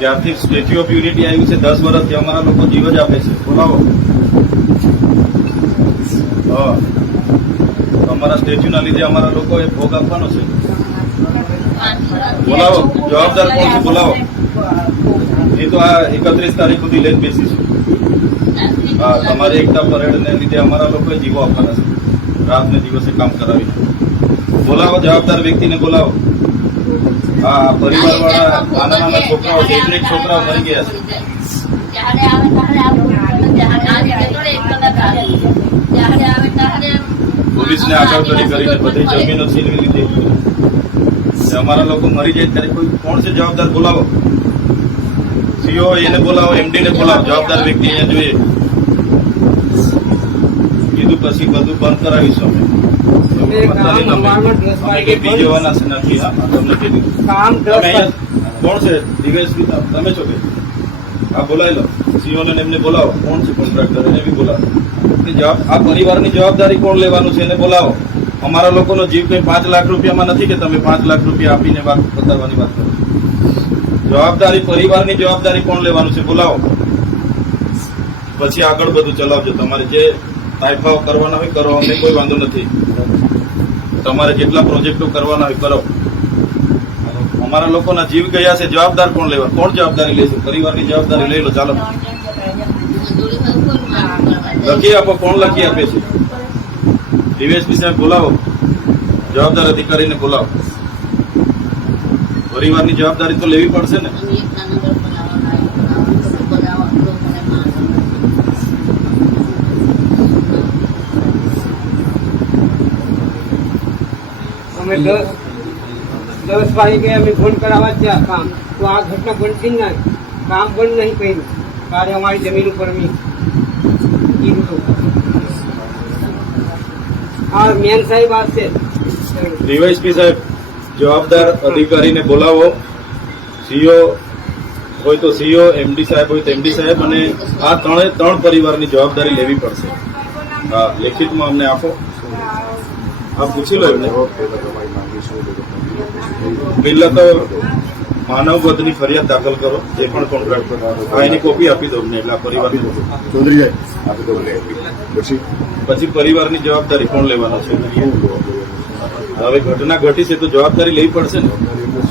જ્યારથી statue of unity આવ્યું છે, દસ વર્ષથી અમારા લોકો જીવ જ આપે છે. બોલાવો. હા. અમારા સ્ટેચ્યુના લીધે અમારા લોકોએ ભોગ આપવાનો છે. બોલાવો. જવાબદાર કોણ છે? બોલાવો. એ તો આ એકત્રીસ તારીખ સુધી લઈને બેસીશું. હા, તમારી એકતા પરેડને લીધે અમારા લોકોએ જીવો આપવાના છે. રાતને દિવસે કામ કરાવી બોલાવો, જવાબદાર વ્યક્તિને બોલાવો. હા પરિવાર વાળા નાના નાના છોકરાઓ ટેકનિક છોકરાઓ મરી ગયા છે. પોલીસને આગળ કરી કરીને બધી જમીનો છીનવી લીધી. અમારા લોકો મરી જાય ત્યારે કોઈ કોણ છે જવાબદાર? બોલાવો. સીઓ એને બોલાવો એમડીને બોલાવો. જવાબદાર વ્યક્તિ અહીંયા જોઈએ. કીધું પછી બધું બંધ કરાવીશું અમે. કોણ છે કે હા બોલાવી લો આ પરિવારની જવાબદારી કોણ લેવાનું છે એને બોલાવો અમારા લોકોનો જીવ કઈ પાંચ લાખ રૂપિયામાં નથી કે તમે પાંચ લાખ રૂપિયા આપીને વાત બતાવવાની વાત કરો જવાબદારી પરિવારની જવાબદારી કોણ લેવાનું છે બોલાવો. પછી આગળ બધું ચલાવજો. તમારે જે તાઇફાઓ કરવાના હોય, કરો. અમને કોઈ વાંધો નથી. તમારે જેટલા પ્રોજેક્ટો કરવાના હોય, કરો. અમારા લોકોના જીવ ગયા છે, જવાબદાર કોણ લેવા? કોણ જવાબદારી લેશે? પરિવારની જવાબદારી લઈ લો, ચાલો. લખી આપો, કોણ લખી આપે છે? ડીવીએસપી સાહેબ બોલાવો. જવાબદાર અધિકારીને બોલાવો. પરિવારની જવાબદારી તો લેવી પડશે ને? અમે દસ દસ વાગે અમે ફોન કરાવવા જ ગયા કામ. તો આ ઘટના બનતી જ નહીં. કામ બંધ નહીં કર્યું. ત્યારે અમારી જમીન ઉપર અમે આ મેન સાહેબ આવશે ડીવાયસપી સાહેબ, જવાબદાર અધિકારીને બોલાવો. સીઓ હોય તો સીઓ, એમડી સાહેબ હોય તો એમડી સાહેબ અને આ ત્રણે ત્રણ પરિવારની જવાબદારી લેવી પડશે. લેખિતમાં અમને આપો. આ પૂછી લો એમને. બિલ્લા તો માનવ વધની ફરિયાદ દાખલ કરો જે પણ કોન્ટ્રાક્ટ હા એની કોપી આપી દો અમને એટલે પરિવારને ચૌધરી આપી દો પછી? પછી પરિવારની જવાબદારી કોણ લેવાનો છે? હવે ઘટના ઘટી છે તો જવાબદારી લેવી પડશે ને?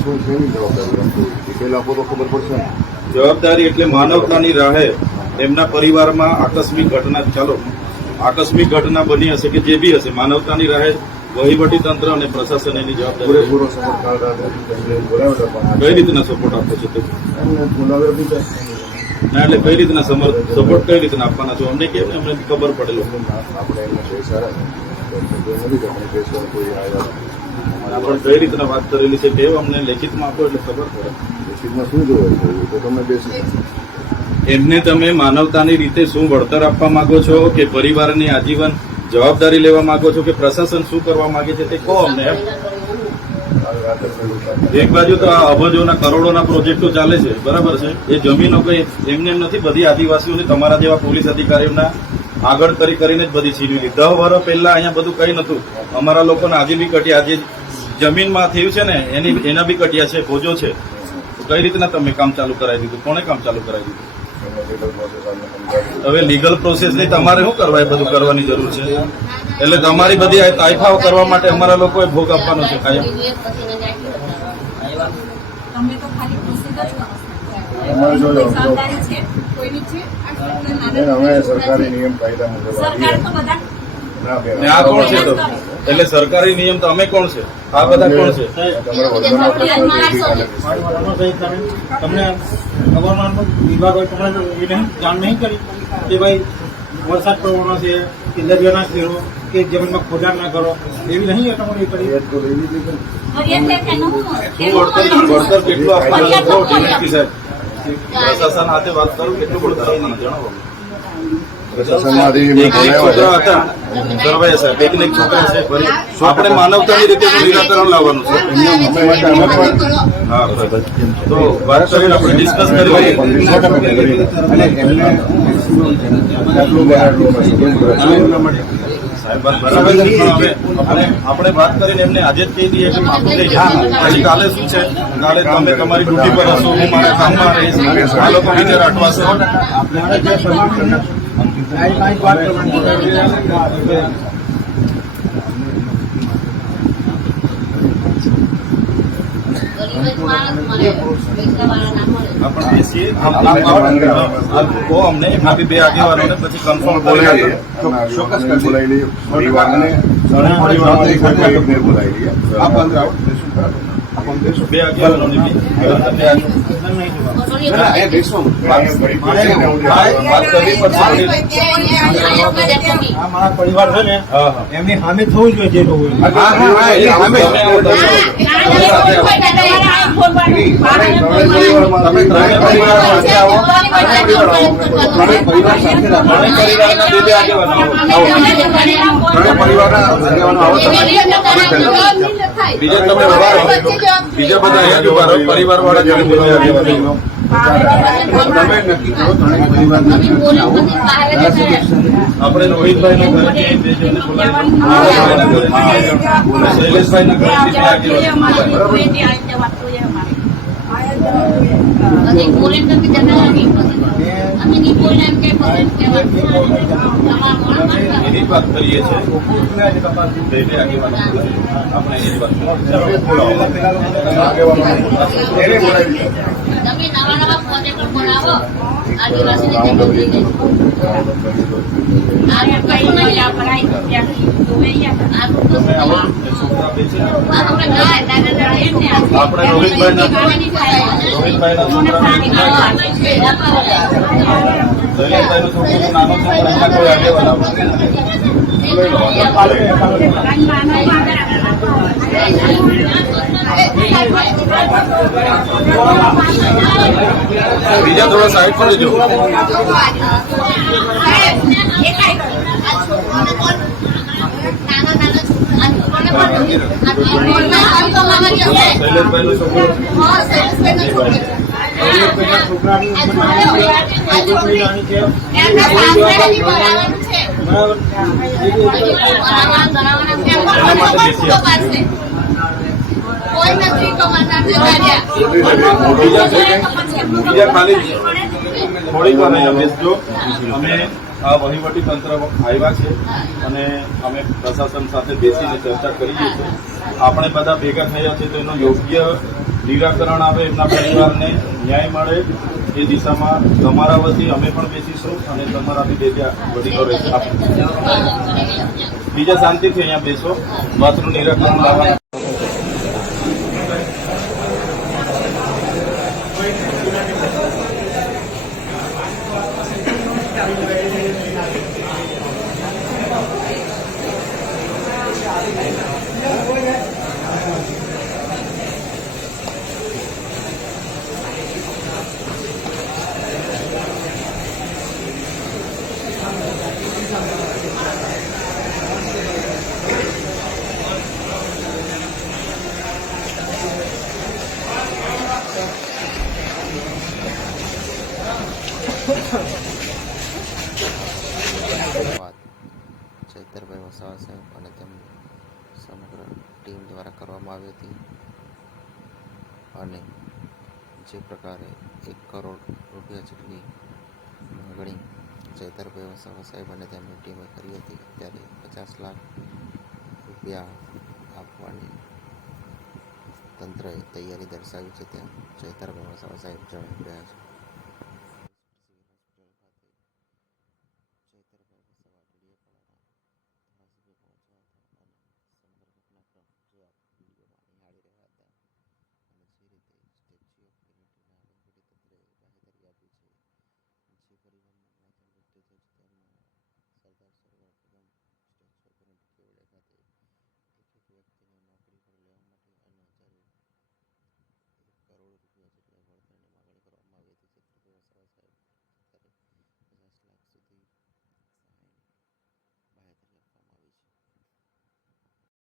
શું જવાબદારી? ને. એટલે માનવતાની રાહે એમના પરિવારમાં આકસ્મિક ઘટના ચાલો આકસ્મિક ઘટના બની હશે કે જે બી હશે માનવતાની રાહે તંત્ર અને પ્રશાસન એની જવાબદારી પૂરેપૂરો સપોર્ટ કઈ રીતના સપોર્ટ આપો છો ના એટલે કઈ રીતના સપોર્ટ કઈ રીતના આપવાના છો? અમને કેમ અમને ખબર પડેલો. આપણે કોઈ રીતના વાત કરેલી છે તે અમને લેખિતમાં આપો એટલે ખબર પડે. લેખિતમાં શું જોવે તો તમે બેસી. એમને તમે માનવતાની રીતે શું વળતર આપવા માંગો છો કે પરિવારની આજીવન જવાબદારી લેવા માંગો છો કે પ્રશાસન શું કરવા માંગે છે તે કહો અમને એક બાજુ તો આ અબજોના કરોડોના પ્રોજેક્ટો ચાલે છે, બરાબર છે. એ જમીનો કઈ એમને એમ નથી, બધી આદિવાસીઓને તમારા જેવા પોલીસ અધિકારીઓના આગળ કરી કરીને જ બધી છીનવી લીધી. દસ વર્ષ પહેલા અહીંયા બધું કઈ નતું અમારા લોકોને આજે બી કટ્યા આજે જમીનમાં થયું છે ને, એની, એના બી કટ્યા છે, ભોજો છે. કઈ રીતના તમે કામ ચાલુ કરાવી દીધું? કોણે કામ ચાલુ કરાવી દીધું? હવે લીગલ પ્રોસેસની તમારે શું કરવા એ બધું કરવાની જરૂર છે? એટલે તમારી બધી આ તાઇફાઓ કરવા માટે અમારા લોકોએ ભોગ આપવાનો છે કાયમ. તમે તો ખાલી પ્રોસીજર જ કરો અમારે જો જો- સરકારી છે કોઈની છે બેન, અમે સરકારી નિયમ કાયદા મુજબ સરકાર તો બધા ના બેન ને આ કોણ છે તો? એટલે સરકારી નિયમ તો અમે કોણ છે? આ બધા કોણ છે. તમને હવામાન વિભાગ જાણ નહીં કરી કે ભાઈ વરસાદ પડવાનો છે કે દરિયો ના ખેડો કે જમીનમાં ખોદાણ ના કરો એવી નહીં તમારે કરી. વળતર કેટલું આપવાનું સાહેબ. પ્રશાસન હાથે વાત કરું કેટલું વળતર? આપવાનું જણાવો પ્રશાસનમાંથી મેં બોલાવ્યા છે. આપણે માનવતાની રીતે નિરાકરણ લાવવાનું છે. આપણે વાત બરાબર. છે પણ હવે આપણે આપણે વાત કરીને એમને આજે જ કહી દઈએ કે માફી પછી કાલે શું છે? કાલે તમે તમારી ડ્યુટી પર હશો. હું મારા કામમાં રહીશ. આ લોકો વિચાર અટવાશે ગરીબ માણસ મળે પૈસાવાળા ના મળે આપણે બેસીએ આમ આમ આમ આમ કહો અમને એમના બી બે આગેવાનોને પછી કન્ફર્મ બોલાવી કરી લઈએ ચોક્કસ બોલાવી લઈએ પરિવારને પરિવારને સાથે બોલાવી લઈએ આપ અંદર આવો મારા પરિવાર છે ને એમની સામે થવું જોઈએ જે થવું પરિવાર પરિવાર બીજા. બધા રહો. પરિવારવાળા જોડે બે બે આપણે રોહિતભાઈ નું ઘર બે. શૈલેષભાઈ ના ઘર બે. બોલે તો બીજા ના નહીં અમે નહીં બોલે એમ કે વાત કરીએ છીએ. આપણે એ આપણે રોહિતભાઈ ના રોહિતભાઈ ના છોકરા શૈલેષભાઈ નું છોકરું નાનો છે પણ એમના કોઈ આગેવાન આવશે. બીજા થોડા સાઈડ પર જો શૈલેષભાઈ નું છોકરું થોડીક વાર અહીંયા અમે આ વહીવટી તંત્ર આવ્યા છે અને અમે પ્રશાસન સાથે બેસીને ચર્ચા કરીએ છીએ. આપણે બધા ભેગા થયા છે તો એનો યોગ્ય નિરાકરણ આવે એમના પરિવારને ન્યાય મળે એ દિશામાં તમારા વતી અમે પણ બેસીશું અને તમારાથી બે ત્યાં વડીલો બીજા શાંતિથી અહીંયા બેસો. વાતનું નિરાકરણ લાવવાનું વાત ચૈતરભાઈ વસાવા સાહેબ અને તેમની સમગ્ર ટીમ દ્વારા કરવામાં આવી હતી અને જે પ્રકારે એક કરોડ રૂપિયા જેટલી માગણી ચૈતરભાઈ વસાવા સાહેબ અને તેમની ટીમે કરી હતી ત્યારે પચાસ લાખ રૂપિયા આપવાની તંત્રએ તૈયારી દર્શાવી છે તેમ ચૈતરભાઈ વસાવા સાહેબ જણાવી રહ્યા છે.